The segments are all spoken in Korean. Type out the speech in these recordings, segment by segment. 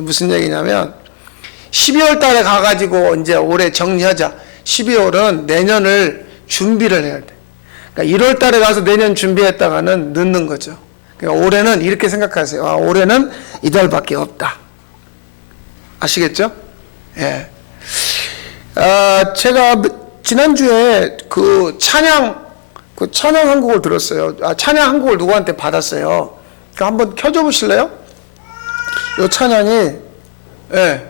무슨 얘기냐면 12월 달에 가가지고 이제 올해 정리하자. 12월은 내년을 준비를 해야 돼. 그러니까 1월 달에 가서 내년 준비했다가는 늦는 거죠. 그러니까 올해는 이렇게 생각하세요. 아, 올해는 이달밖에 없다. 아시겠죠? 예. 제가 지난주에 그 찬양 한 곡을 들었어요. 찬양 한 곡을 누구한테 받았어요. 그러니까 한번 켜줘 보실래요? 이 찬양이, 예,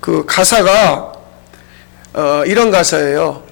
그 가사가, 이런 가사예요.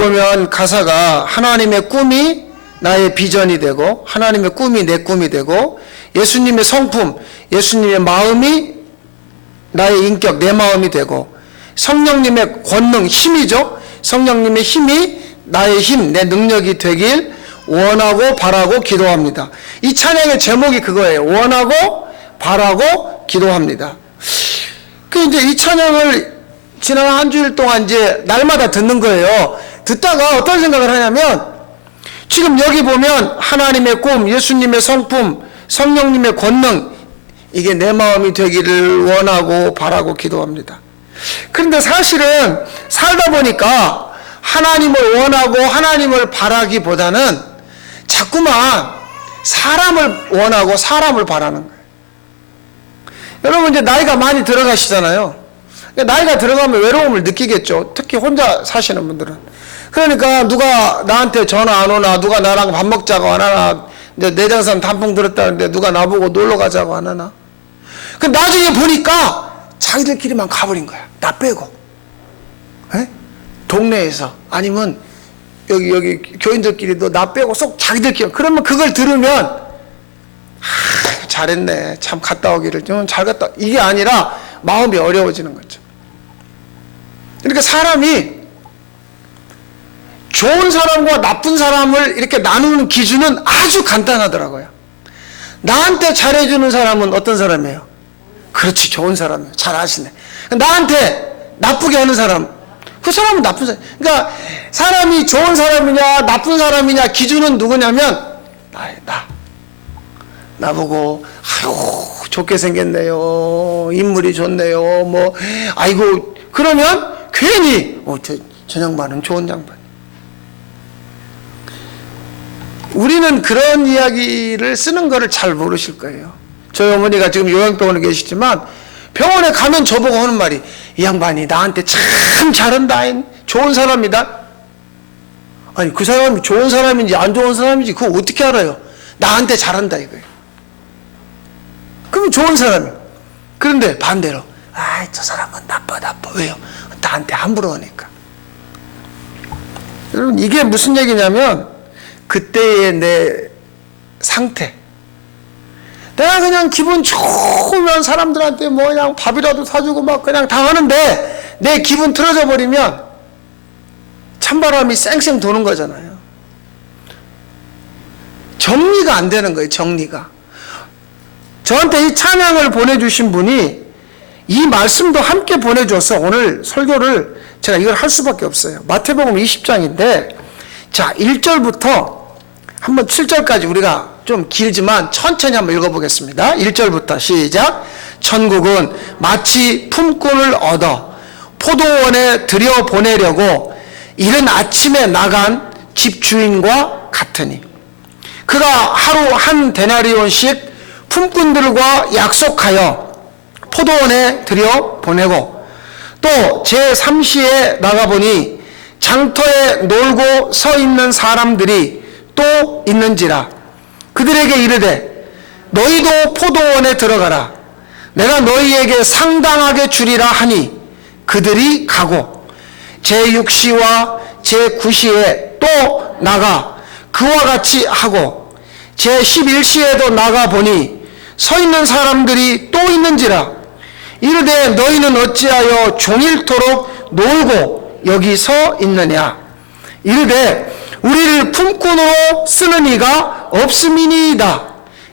보면 가사가 하나님의 꿈이 나의 비전이 되고 하나님의 꿈이 내 꿈이 되고 예수님의 성품, 예수님의 마음이 나의 인격, 내 마음이 되고 성령님의 권능, 힘이죠. 성령님의 힘이 나의 힘, 내 능력이 되길 원하고 바라고 기도합니다. 이 찬양의 제목이 그거예요. 원하고 바라고 기도합니다. 그 이제 이 찬양을 지난 한 주일 동안 이제 날마다 듣는 거예요. 듣다가 어떤 생각을 하냐면 지금 여기 보면 하나님의 꿈, 예수님의 성품, 성령님의 권능, 이게 내 마음이 되기를 원하고 바라고 기도합니다. 그런데 사실은 살다 보니까 하나님을 원하고 하나님을 바라기보다는 자꾸만 사람을 원하고 사람을 바라는 거예요. 여러분 이제 나이가 많이 들어가시잖아요. 나이가 들어가면 외로움을 느끼겠죠. 특히 혼자 사시는 분들은. 그러니까 누가 나한테 전화 안 오나, 누가 나랑 밥 먹자고 안 하나, 이제 내장산 단풍 들었다는데 누가 나보고 놀러 가자고 안 하나. 그 나중에 보니까 자기들끼리만 가버린 거야. 나 빼고. 에? 동네에서 아니면 여기 교인들끼리도 나 빼고 쏙 자기들끼리. 그러면 그걸 들으면 잘했네. 참 갔다 오기를 좀 잘 갔다. 이게 아니라 마음이 어려워지는 거죠. 그러니까 사람이 좋은 사람과 나쁜 사람을 이렇게 나누는 기준은 아주 간단하더라고요. 나한테 잘해주는 사람은 어떤 사람이에요? 그렇지, 좋은 사람이에요. 잘 아시네. 나한테 나쁘게 하는 사람, 그 사람은 나쁜 사람. 그러니까 사람이 좋은 사람이냐 나쁜 사람이냐 기준은 누구냐면 나보고 아이고 좋게 생겼네요, 인물이 좋네요, 뭐 아이고, 그러면 괜히 저 양반은 좋은 양반. 우리는 그런 이야기를 쓰는 거를 잘 모르실 거예요. 저희 어머니가 지금 요양병원에 계시지만 병원에 가면 저보고 하는 말이, 이 양반이 나한테 참 잘한다, 좋은 사람이다. 아니 그 사람이 좋은 사람인지 안 좋은 사람인지 그거 어떻게 알아요? 나한테 잘한다 이거예요. 그럼 좋은 사람이에요. 그런데 반대로 저 사람은 나빠. 왜요? 나한테 함부로 하니까. 여러분 이게 무슨 얘기냐면 그때의 내 상태. 내가 그냥 기분 좋으면 사람들한테 뭐 그냥 밥이라도 사주고 막 그냥 다 하는데 내 기분 틀어져 버리면 찬바람이 쌩쌩 도는 거잖아요. 정리가 안 되는 거예요. 정리가. 저한테 이 찬양을 보내주신 분이 이 말씀도 함께 보내줘서 오늘 설교를 제가 이걸 할 수밖에 없어요. 마태복음 20장인데 자 1절부터 한번 7절까지 우리가 좀 길지만 천천히 한번 읽어보겠습니다. 1절부터 시작. 천국은 마치 품꾼을 얻어 포도원에 들여보내려고 이른 아침에 나간 집주인과 같으니 그가 하루 한 데나리온씩 품꾼들과 약속하여 포도원에 들여보내고 또 제3시에 나가보니 장터에 놀고 서 있는 사람들이 또 있는지라 그들에게 이르되 너희도 포도원에 들어가라. 내가 너희에게 상당하게 주리라 하니 그들이 가고 제6시와 제9시에 또 나가 그와 같이 하고 제11시에도 나가보니 서 있는 사람들이 또 있는지라. 이르되 너희는 어찌하여 종일토록 놀고 여기 서 있느냐. 이르되 우리를 품꾼으로 쓰는 이가 없음이니이다.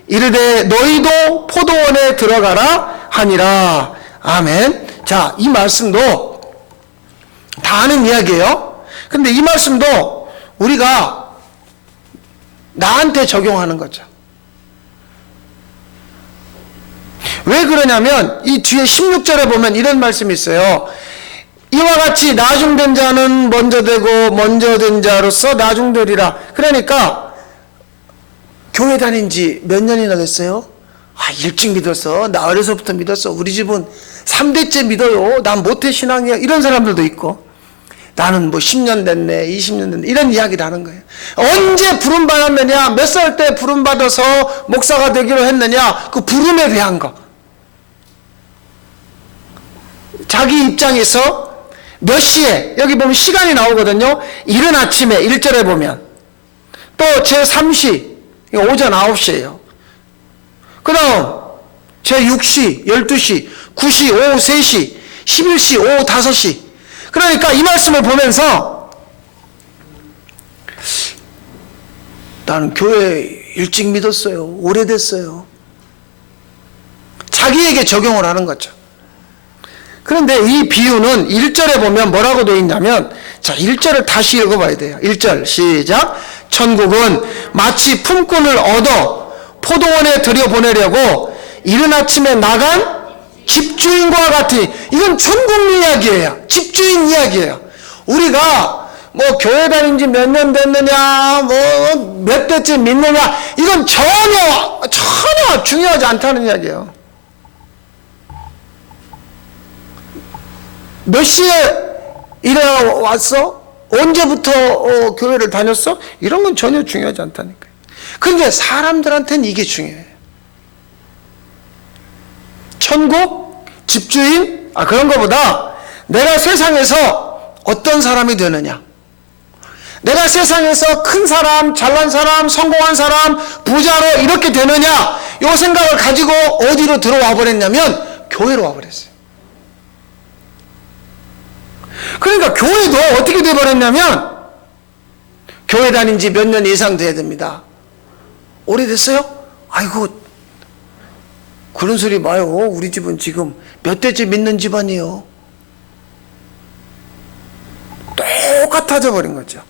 이르되 너희도 포도원에 들어가라 하니라. 아멘. 자, 이 말씀도 다 아는 이야기예요. 근데 이 말씀도 우리가 나한테 적용하는 거죠. 왜 그러냐면 이 뒤에 16절에 보면 이런 말씀이 있어요. 이와 같이 나중된 자는 먼저 되고 먼저 된 자로서 나중되리라. 그러니까 교회 다닌 지 몇 년이나 됐어요? 일찍 믿었어. 나 어려서부터 믿었어. 우리 집은 3대째 믿어요. 난 모태 신앙이야. 이런 사람들도 있고, 나는 뭐 10년 됐네, 20년 됐네, 이런 이야기를 하는 거예요. 언제 부름받았느냐, 몇 살 때 부름받아서 목사가 되기로 했느냐, 그 부름에 대한 거. 자기 입장에서 몇 시에, 여기 보면 시간이 나오거든요. 이른 아침에 1절에 보면, 또 제3시, 오전 9시예요. 그 다음 제6시, 12시, 9시, 오후 3시, 11시, 오후 5시. 그러니까 이 말씀을 보면서 나는 교회 일찍 믿었어요. 오래됐어요. 자기에게 적용을 하는 거죠. 그런데 이 비유는 1절에 보면 뭐라고 되어 있냐면, 자, 1절을 다시 읽어봐야 돼요. 1절 시작. 천국은 마치 품꾼을 얻어 포도원에 들여보내려고 이른 아침에 나간 집주인과 같으니, 이건 천국 이야기예요. 집주인 이야기예요. 우리가 뭐 교회 다닌 지 몇 년 됐느냐, 뭐 몇 대째 믿느냐, 이건 전혀 중요하지 않다는 이야기예요. 몇 시에 일어났어? 언제부터 교회를 다녔어? 이런 건 전혀 중요하지 않다니까요. 그런데 사람들한테는 이게 중요해요. 천국, 집주인, 그런 것보다 내가 세상에서 어떤 사람이 되느냐, 내가 세상에서 큰 사람, 잘난 사람, 성공한 사람, 부자로 이렇게 되느냐, 이 생각을 가지고 어디로 들어와 버렸냐면 교회로 와 버렸어요. 그러니까 교회도 어떻게 돼버렸냐면, 교회 다닌 지 몇 년 이상 돼야 됩니다. 오래됐어요? 아이고, 그런 소리 마요. 우리 집은 지금 몇 대째 믿는 집안이에요. 똑같아져 버린 거죠.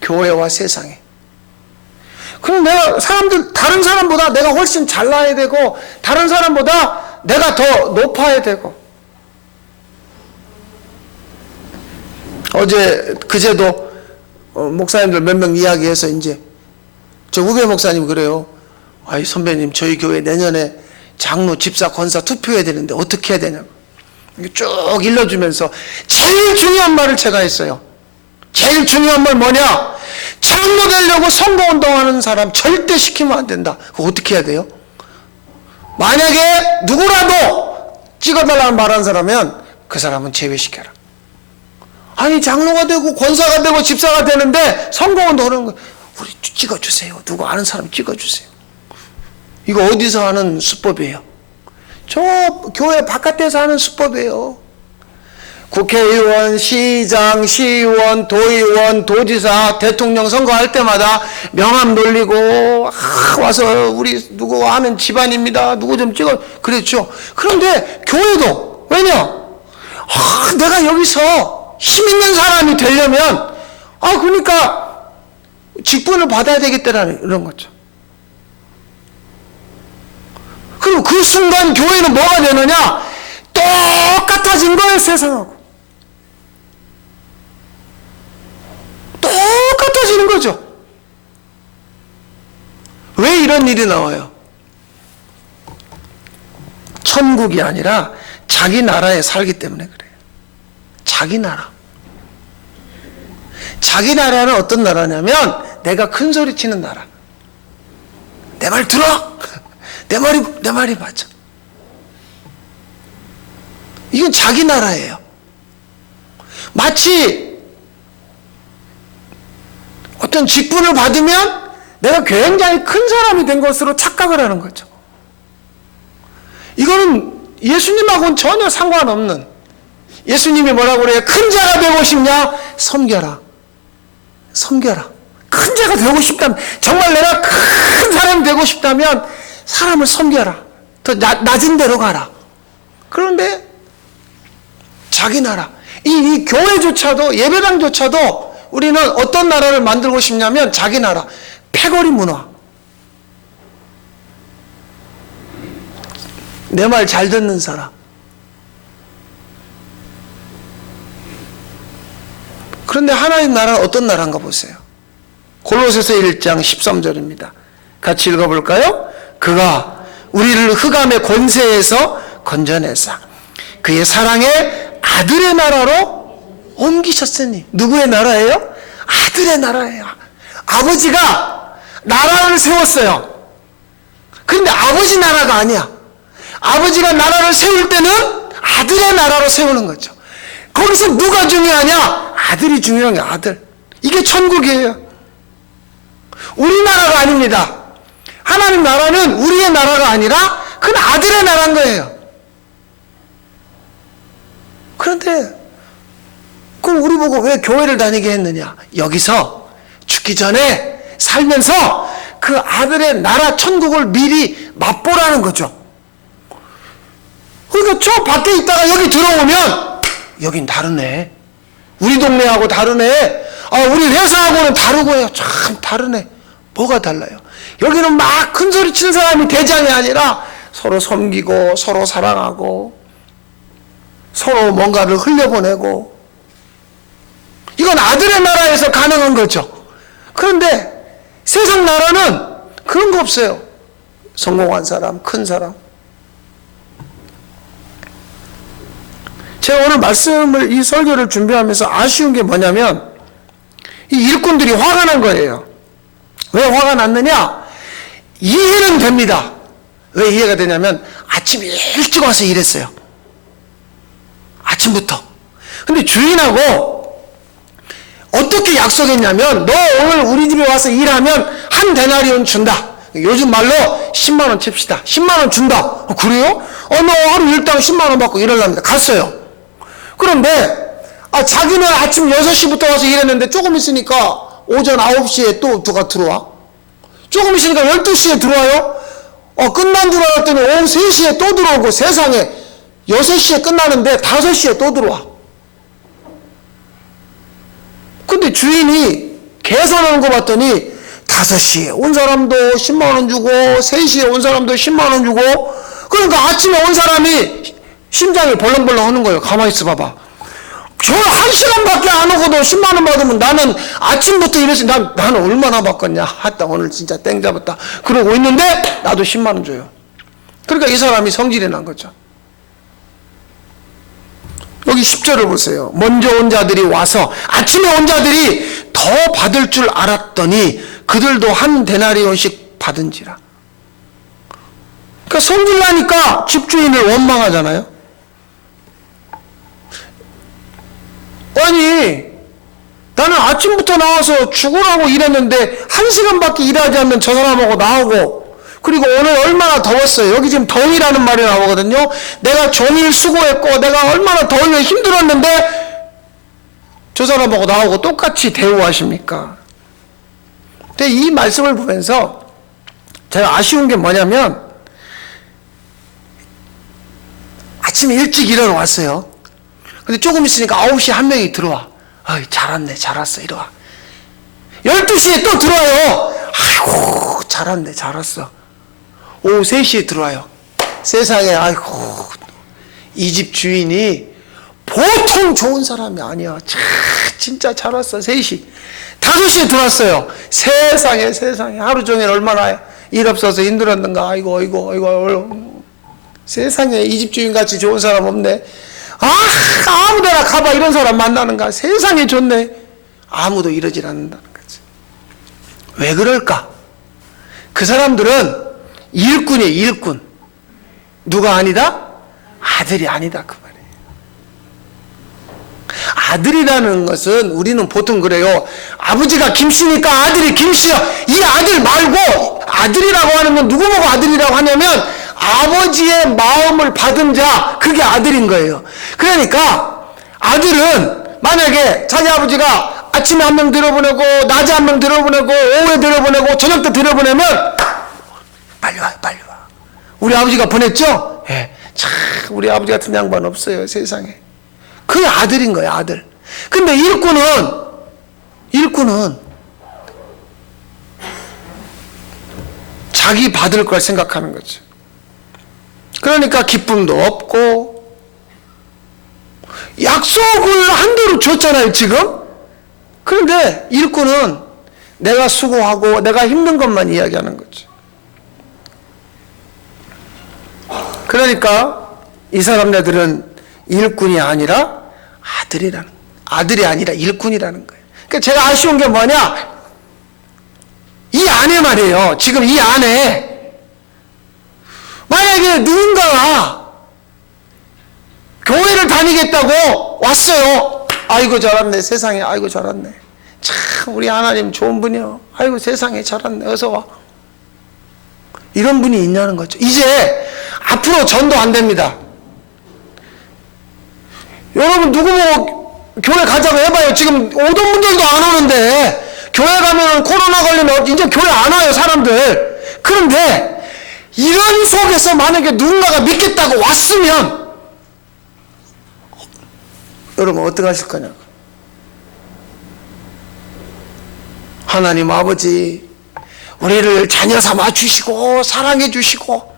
교회와 세상에. 그럼 내가 다른 사람보다 내가 훨씬 잘나야 되고, 다른 사람보다 내가 더 높아야 되고. 그제도 목사님들 몇 명 이야기해서 이제 저 우배 목사님 그래요. 선배님, 저희 교회 내년에 장로, 집사, 권사 투표해야 되는데 어떻게 해야 되냐고 쭉 일러주면서 제일 중요한 말을 제가 했어요. 제일 중요한 말 뭐냐? 장로 되려고 선거운동하는 사람 절대 시키면 안 된다. 그거 어떻게 해야 돼요? 만약에 누구라도 찍어달라는 말한 사람은 그 사람은 제외시켜라. 장로가 되고 권사가 되고 집사가 되는데 선거운동 하는 거, 우리 찍어주세요. 누구 아는 사람 찍어주세요. 이거 어디서 하는 수법이에요? 저 교회 바깥에서 하는 수법이에요. 국회의원, 시장, 시의원, 도의원, 도지사, 대통령 선거할 때마다 명함 돌리고, 와서 우리 누구 아는 집안입니다. 누구 좀 찍어. 그랬죠. 그런데 교회도, 왜냐? 내가 여기서 힘 있는 사람이 되려면, 그러니까 직분을 받아야 되겠다라는 이런 거죠. 그리고 그 순간 교회는 뭐가 되느냐? 똑같아진 거예요, 세상하고. 똑같아지는 거죠. 왜 이런 일이 나와요? 천국이 아니라 자기 나라에 살기 때문에 그래요. 자기 나라. 자기 나라는 어떤 나라냐면 내가 큰 소리 치는 나라. 내 말 들어. 내 말이 맞아. 이건 자기 나라예요. 마치 어떤 직분을 받으면 내가 굉장히 큰 사람이 된 것으로 착각을 하는 거죠. 이거는 예수님하고는 전혀 상관없는, 예수님이 뭐라고 그래요? 큰 자가 되고 싶냐? 섬겨라. 섬겨라. 큰 자가 되고 싶다면, 정말 내가 큰 사람이 되고 싶다면 사람을 섬겨라. 더 낮은 데로 가라. 그런데 자기 나라, 이 교회조차도, 예배당조차도 우리는 어떤 나라를 만들고 싶냐면 자기 나라, 패거리 문화. 내 말 잘 듣는 사람. 그런데 하나님 나라는 어떤 나라인가 보세요. 골로새서 1장 13절입니다. 같이 읽어볼까요? 그가 우리를 흑암의 권세에서 건져내사 그의 사랑의 아들의 나라로 옮기셨으니. 누구의 나라예요? 아들의 나라예요. 아버지가 나라를 세웠어요. 그런데 아버지 나라가 아니야. 아버지가 나라를 세울 때는 아들의 나라로 세우는 거죠. 거기서 누가 중요하냐? 아들이 중요한 거야. 아들. 이게 천국이에요. 우리나라가 아닙니다. 하나님 나라는 우리의 나라가 아니라 그건 아들의 나라인 거예요. 그런데 그럼 우리 보고 왜 교회를 다니게 했느냐? 여기서 죽기 전에 살면서 그 아들의 나라 천국을 미리 맛보라는 거죠. 그러니까 저 밖에 있다가 여기 들어오면 여긴 다르네. 우리 동네하고 다르네. 우리 회사하고는 다르고요. 참 다르네. 뭐가 달라요? 여기는 막 큰 소리 치는 사람이 대장이 아니라 서로 섬기고 서로 사랑하고 서로 뭔가를 흘려보내고, 이건 아들의 나라에서 가능한 거죠. 그런데 세상 나라는 그런 거 없어요. 성공한 사람, 큰 사람. 제가 오늘 말씀을, 이 설교를 준비하면서 아쉬운 게 뭐냐면 이 일꾼들이 화가 난 거예요. 왜 화가 났느냐? 이해는 됩니다. 왜 이해가 되냐면 아침 일찍 와서 일했어요. 아침부터. 근데 주인하고 어떻게 약속했냐면, 너 오늘 우리 집에 와서 일하면 한 데나리온 준다. 요즘 말로 10만 원 칩시다. 10만 원 준다. 그래요? 너 하루 일당 10만 원 받고 일하랍니다. 갔어요. 그런데 자기는 아침 6시부터 와서 일했는데 조금 있으니까 오전 9시에 또 누가 들어와. 조금 있으니까 12시에 들어와요. 끝난 줄 알았더니 오후 3시에 또 들어오고, 세상에 6시에 끝나는데 5시에 또 들어와. 근데 주인이 계산하는 거 봤더니 5시에 온 사람도 10만 원 주고 3시에 온 사람도 10만 원 주고, 그러니까 아침에 온 사람이 심장이 벌렁벌렁 하는 거예요. 가만히 있어 봐봐. 저 1시간밖에 안 오고도 10만 원 받으면 나는 아침부터 이래서 나는 얼마나 받겠냐. 하다 오늘 진짜 땡 잡았다. 그러고 있는데 나도 10만 원 줘요. 그러니까 이 사람이 성질이 난 거죠. 여기 10절을 보세요. 먼저 온 자들이 와서, 아침에 온 자들이 더 받을 줄 알았더니 그들도 한 데나리온씩 받은지라. 그러니까 성질 나니까 집주인을 원망하잖아요. 아니, 나는 아침부터 나와서 죽으라고 일했는데 1시간밖에 일하지 않는 저 사람하고 나오고, 그리고 오늘 얼마나 더웠어요. 여기 지금 더위라는 말이 나오거든요. 내가 종일 수고했고 내가 얼마나 더위에 힘들었는데 저 사람하고 나오고 똑같이 대우하십니까? 근데 이 말씀을 보면서 제가 아쉬운 게 뭐냐면, 아침에 일찍 일하러 왔어요. 근데 조금 있으니까 9시에 한 명이 들어와. 잘 왔네, 잘 왔어, 이리와. 12시에 또 들어와요. 아이고, 잘 왔네, 잘 왔어. 오후 3시에 들어와요. 세상에, 아이고, 이 집 주인이 보통 좋은 사람이 아니야. 진짜 잘 왔어. 3시. 5시에 들어왔어요. 세상에, 하루 종일 얼마나 일 없어서 힘들었는가. 아이고. 세상에, 이 집 주인 같이 좋은 사람 없네. 아무 데나 가봐. 이런 사람 만나는가. 세상에 좋네. 아무도 이러질 않는다는 거지. 왜 그럴까? 그 사람들은 일꾼이에요, 일꾼. 누가 아니다? 아들이 아니다, 그 말이에요. 아들이라는 것은 우리는 보통 그래요. 아버지가 김씨니까 아들이 김씨야. 이 아들 말고 아들이라고 하는 건 누구 보고 아들이라고 하냐면 아버지의 마음을 받은 자, 그게 아들인 거예요. 그러니까 아들은 만약에 자기 아버지가 아침에 한 명 들여보내고 낮에 한 명 들여보내고 오후에 들여보내고 저녁 때 들여보내면 빨리 와 빨리 와. 우리 아버지가 보냈죠? 예. 참 우리 아버지 같은 양반 없어요 세상에. 그게 아들인 거예요 아들. 근데 일꾼은 자기 받을 걸 생각하는 거죠. 그러니까 기쁨도 없고 약속을 한대로 줬잖아요 지금. 그런데 일꾼은 내가 수고하고 내가 힘든 것만 이야기하는 거죠. 그러니까 이 사람네들은 일꾼이 아니라 아들이 아니라 일꾼이라는 거예요. 그러니까 제가 아쉬운 게 뭐냐, 이 안에 말이에요. 지금 이 안에 만약에 누군가가 교회를 다니겠다고 왔어요. 아이고 잘왔네 세상에. 아이고 잘왔네. 참 우리 하나님 좋은 분이요. 아이고 세상에 잘왔네. 어서 와. 이런 분이 있냐는 거죠. 이제 앞으로 전도 안 됩니다. 여러분 누구 보고 교회 가자고 해봐요. 지금 오던 분들도 안 오는데 교회 가면 코로나 걸리면 이제 교회 안 와요 사람들. 그런데 이런 속에서 만약에 누군가가 믿겠다고 왔으면 여러분 어떻게 하실 거냐고. 하나님 아버지 우리를 자녀 삼아 주시고 사랑해 주시고.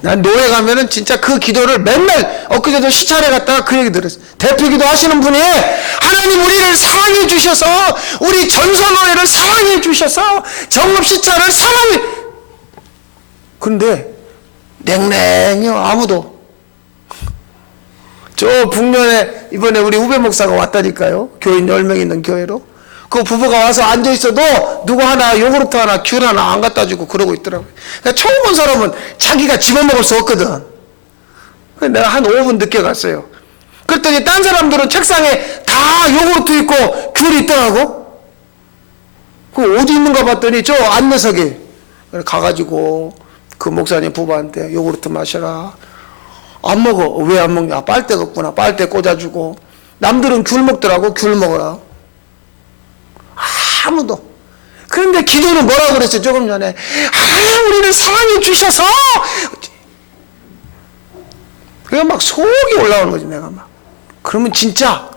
난 노예 가면은 진짜 그 기도를 맨날 엊그제도 시찰에 갔다가 그 얘기 들었어요. 대표 기도 하시는 분이 하나님 우리를 사랑해 주셔서 우리 전선노예를 사랑해 주셔서 정업 시찰을 사랑해. 근데 냉랭해요. 아무도. 저 북면에 이번에 우리 후배 목사가 왔다니까요. 교인 10명 있는 교회로. 그 부부가 와서 앉아있어도 누구 하나 요구르트 하나 귤 하나 안 갖다 주고 그러고 있더라고요. 그러니까 처음 본 사람은 자기가 집어먹을 수 없거든. 그래서 내가 한 5분 늦게 갔어요. 그랬더니 딴 사람들은 책상에 다 요구르트 있고 귤이 있더라고. 그 어디 있는가 봤더니 저 안내석에 가가지고 그 목사님 부부한테 요구르트 마셔라. 안 먹어. 왜 안 먹냐. 빨대가 없구나. 빨대 꽂아주고. 남들은 귤 먹더라고. 귤 먹어라. 아무도. 그런데 기도는 뭐라고 그랬어요 조금 전에. 우리를 사랑해 주셔서. 그래서 막 속이 올라오는 거지 내가 막. 그러면 진짜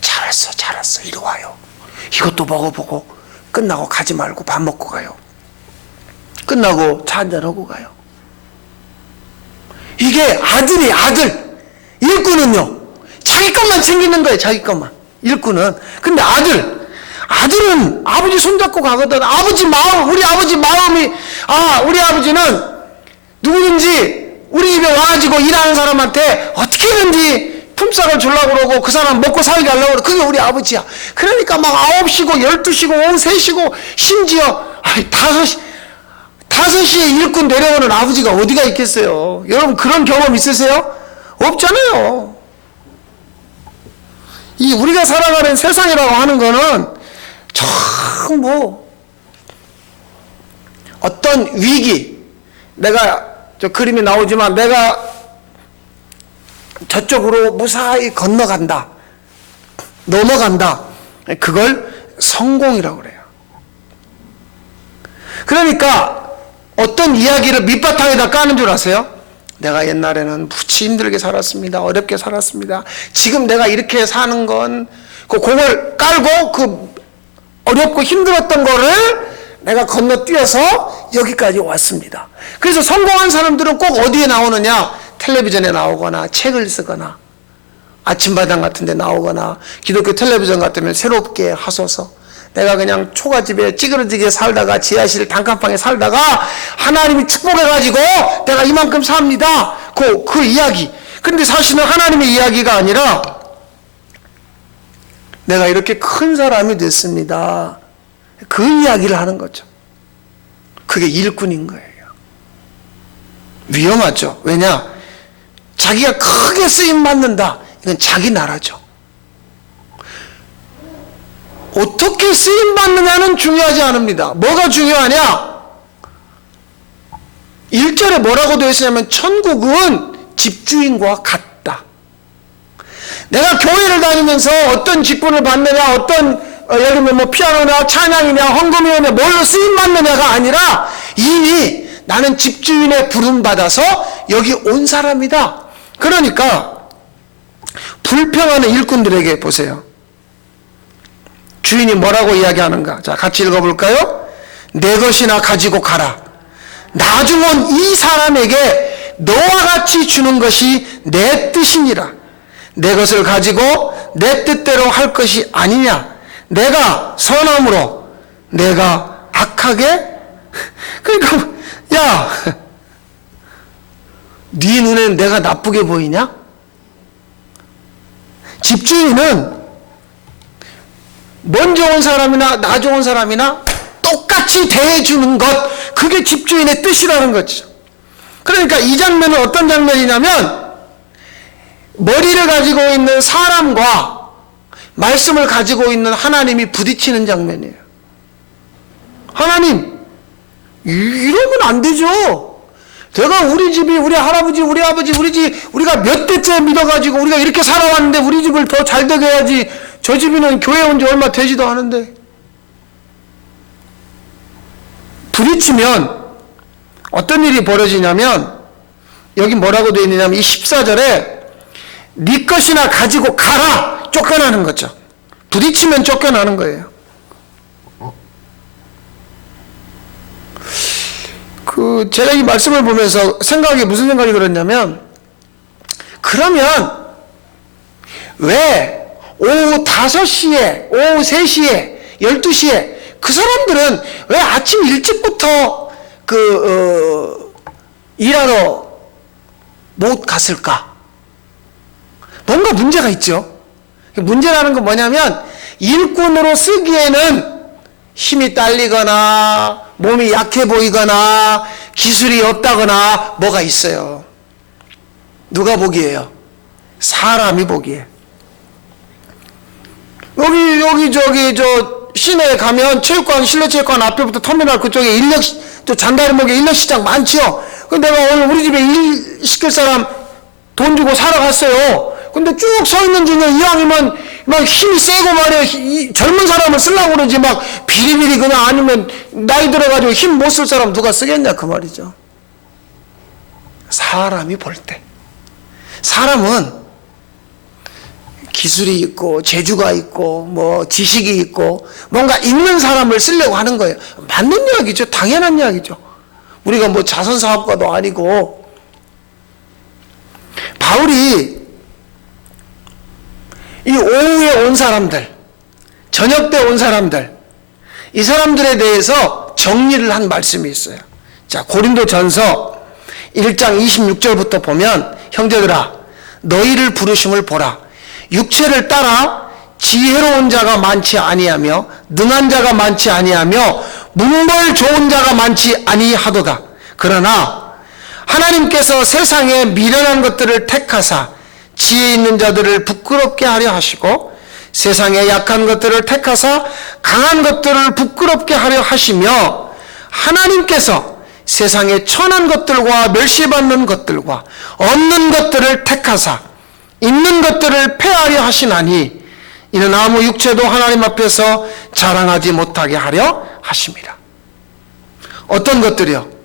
잘했어 이리 와요. 이것도 먹어보고 끝나고 가지 말고 밥 먹고 가요. 끝나고 차 한잔하고 가요. 이게 아들이 아들. 일꾼은요 자기 것만 챙기는 거예요. 자기 것만. 일꾼은. 근데 아들은 아버지 손잡고 가거든. 아버지 마음, 우리 아버지 마음이, 우리 아버지는 누구든지 우리 집에 와가지고 일하는 사람한테 어떻게든지 품삯을 주려고 그러고 그 사람 먹고 살게 하려고 그러고 그게 우리 아버지야. 그러니까 막 9시고 12시고 오후 3시고 심지어 5시에 일꾼 내려오는 아버지가 어디가 있겠어요. 여러분 그런 경험 있으세요? 없잖아요. 이 우리가 살아가는 세상이라고 하는 거는 참 어떤 위기, 내가 저 그림이 나오지만 내가 저쪽으로 무사히 건너간다, 넘어간다, 그걸 성공이라고 그래요. 그러니까 어떤 이야기를 밑바탕에다 까는 줄 아세요? 내가 옛날에는 무지 힘들게 살았습니다. 어렵게 살았습니다. 지금 내가 이렇게 사는 건 그걸 깔고 그 어렵고 힘들었던 거를 내가 건너뛰어서 여기까지 왔습니다. 그래서 성공한 사람들은 꼭 어디에 나오느냐? 텔레비전에 나오거나 책을 쓰거나 아침마당 같은 데 나오거나 기독교 텔레비전 같으면 새롭게 하소서. 내가 그냥 초가집에 찌그러지게 살다가 지하실 단칸방에 살다가 하나님이 축복해가지고 내가 이만큼 삽니다. 그 이야기. 근데 사실은 하나님의 이야기가 아니라 내가 이렇게 큰 사람이 됐습니다. 그 이야기를 하는 거죠. 그게 일꾼인 거예요. 위험하죠. 왜냐? 자기가 크게 쓰임 받는다. 이건 자기 나라죠. 어떻게 쓰임받느냐는 중요하지 않습니다. 뭐가 중요하냐? 1절에 뭐라고 되어 있으냐면 천국은 집주인과 같다. 내가 교회를 다니면서 어떤 직분을 받느냐, 어떤 예를 들면 뭐 피아노냐, 찬양이냐, 헌금이냐, 뭘로 쓰임받느냐가 아니라 이미 나는 집주인의 부름받아서 여기 온 사람이다. 그러니까 불평하는 일꾼들에게 보세요. 주인이 뭐라고 이야기하는가? 자, 같이 읽어볼까요? 내 것이나 가지고 가라. 나중 온 이 사람에게 너와 같이 주는 것이 내 뜻이니라. 내 것을 가지고 내 뜻대로 할 것이 아니냐? 내가 선함으로 내가 악하게? 그러니까 야, 네 눈엔 내가 나쁘게 보이냐? 집주인은 먼저 온 사람이나 나중 온 사람이나 똑같이 대해주는 것, 그게 집주인의 뜻이라는 거죠. 그러니까 이 장면은 어떤 장면이냐면 머리를 가지고 있는 사람과 말씀을 가지고 있는 하나님이 부딪히는 장면이에요. 하나님, 이러면 안 되죠. 내가 우리 집이, 우리 할아버지, 우리 아버지, 우리 집, 우리가 몇 대째 믿어가지고 우리가 이렇게 살아왔는데 우리 집을 더 잘 되게 해야지. 저 집이는 교회 온 지 얼마 되지도 않은데. 부딪히면 어떤 일이 벌어지냐면, 여기 뭐라고 되어 있느냐면 이 14절에 네 것이나 가지고 가라, 쫓겨나는 거죠. 부딪히면 쫓겨나는 거예요. 제가 이 말씀을 보면서 무슨 생각이 들었냐면, 그러면 왜 오후 5시에, 오후 3시에, 12시에 그 사람들은 왜 아침 일찍부터 일하러 못 갔을까? 뭔가 문제가 있죠. 문제라는 건 뭐냐면 일꾼으로 쓰기에는 힘이 딸리거나 몸이 약해 보이거나 기술이 없다거나 뭐가 있어요. 누가 보기에요? 사람이 보기에. 시내에 가면 체육관, 실내체육관 앞에부터 터미널 그쪽에 또 잔다리목에 인력시장 많지요. 근데 내가 오늘 우리 집에 일 시킬 사람 돈 주고 사러 갔어요. 근데 쭉 서 있는 중에 이왕이면 막 힘이 세고 말이야, 젊은 사람을 쓰려고 그러지, 막 비리비리 그냥, 아니면 나이 들어가지고 힘 못 쓸 사람 누가 쓰겠냐 그 말이죠. 사람이 볼 때, 사람은 기술이 있고 재주가 있고 뭐 지식이 있고 뭔가 있는 사람을 쓰려고 하는 거예요. 맞는 이야기죠. 당연한 이야기죠. 우리가 뭐 자선사업가도 아니고. 바울이 이 오후에 온 사람들, 저녁 때 온 사람들, 이 사람들에 대해서 정리를 한 말씀이 있어요. 자, 고린도전서 1장 26절부터 보면, 형제들아 너희를 부르심을 보라. 육체를 따라 지혜로운 자가 많지 아니하며 능한 자가 많지 아니하며 문벌 좋은 자가 많지 아니하도다. 그러나 하나님께서 세상에 미련한 것들을 택하사 지혜 있는 자들을 부끄럽게 하려 하시고, 세상에 약한 것들을 택하사 강한 것들을 부끄럽게 하려 하시며, 하나님께서 세상에 천한 것들과 멸시받는 것들과 없는 것들을 택하사 있는 것들을 폐하려 하시나니, 이는 아무 육체도 하나님 앞에서 자랑하지 못하게 하려 하십니다. 어떤 것들이요?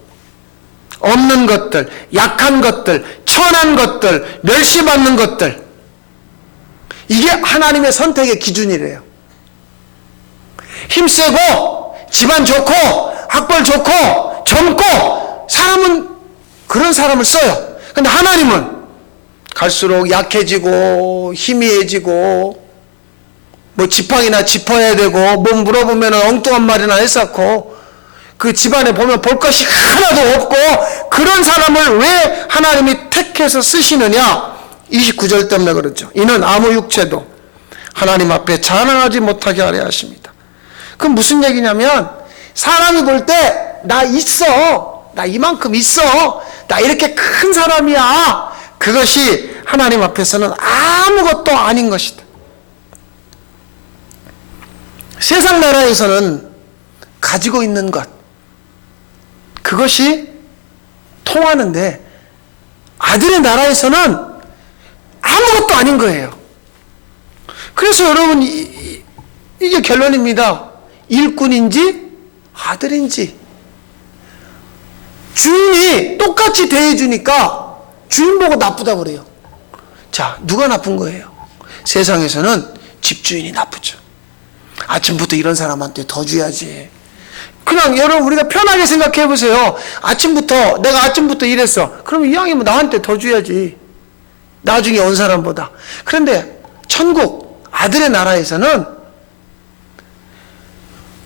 없는 것들, 약한 것들, 천한 것들, 멸시받는 것들. 이게 하나님의 선택의 기준이래요. 힘세고 집안 좋고 학벌 좋고 젊고 사람은 그런 사람을 써요. 근데 하나님은 갈수록 약해지고 희미해지고 뭐 지팡이나 짚어야 되고 뭐 물어보면 엉뚱한 말이나 했었고, 그 집안에 보면 볼 것이 하나도 없고, 그런 사람을 왜 하나님이 택해서 쓰시느냐? 29절 때문에 그렇죠. 이는 아무 육체도 하나님 앞에 자랑하지 못하게 하려 하십니다. 그럼 무슨 얘기냐면, 사람이 볼 때 나 있어, 나 이만큼 있어, 나 이렇게 큰 사람이야, 그것이 하나님 앞에서는 아무것도 아닌 것이다. 세상 나라에서는 가지고 있는 것, 그것이 통하는데 아들의 나라에서는 아무것도 아닌 거예요. 그래서 여러분 이게 결론입니다. 일꾼인지 아들인지. 주인이 똑같이 대해주니까 주인 보고 나쁘다 그래요. 자, 누가 나쁜 거예요? 세상에서는 집주인이 나쁘죠. 아침부터 이런 사람한테 더 줘야지. 그냥 여러분 우리가 편하게 생각해 보세요. 내가 아침부터 이랬어. 그럼 이 양이면 나한테 더 줘야지. 나중에 온 사람보다. 그런데 천국 아들의 나라에서는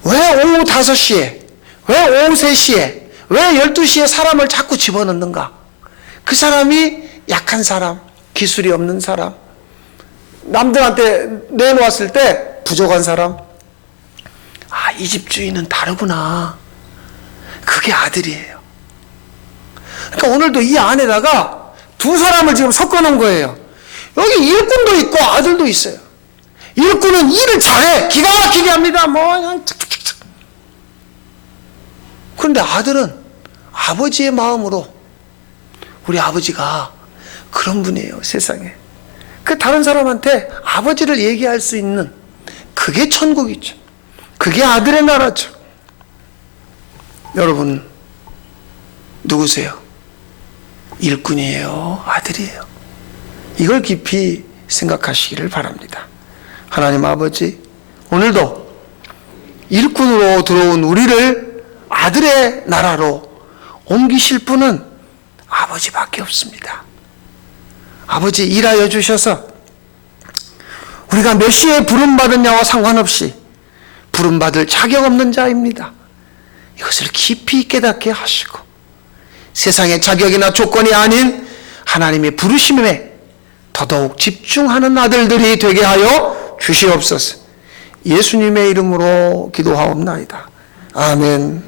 왜 오후 5시에, 왜 오후 3시에, 왜 12시에 사람을 자꾸 집어넣는가? 그 사람이 약한 사람, 기술이 없는 사람, 남들한테 내놓았을 때 부족한 사람. 아, 이 집 주인은 다르구나. 그게 아들이에요. 그러니까 오늘도 이 안에다가 두 사람을 지금 섞어 놓은 거예요. 여기 일꾼도 있고 아들도 있어요. 일꾼은 일을 잘해. 기가 막히게 합니다. 그냥 착착착착. 그런데 아들은 아버지의 마음으로, 우리 아버지가 그런 분이에요, 세상에. 그 다른 사람한테 아버지를 얘기할 수 있는, 그게 천국이죠. 그게 아들의 나라죠. 여러분, 누구세요? 일꾼이에요? 아들이에요? 이걸 깊이 생각하시기를 바랍니다. 하나님 아버지, 오늘도 일꾼으로 들어온 우리를 아들의 나라로 옮기실 분은 아버지밖에 없습니다. 아버지, 일하여 주셔서 우리가 몇 시에 부름받았냐와 상관없이 부름받을 자격 없는 자입니다. 이것을 깊이 깨닫게 하시고 세상의 자격이나 조건이 아닌 하나님의 부르심에 더더욱 집중하는 아들들이 되게 하여 주시옵소서. 예수님의 이름으로 기도하옵나이다. 아멘.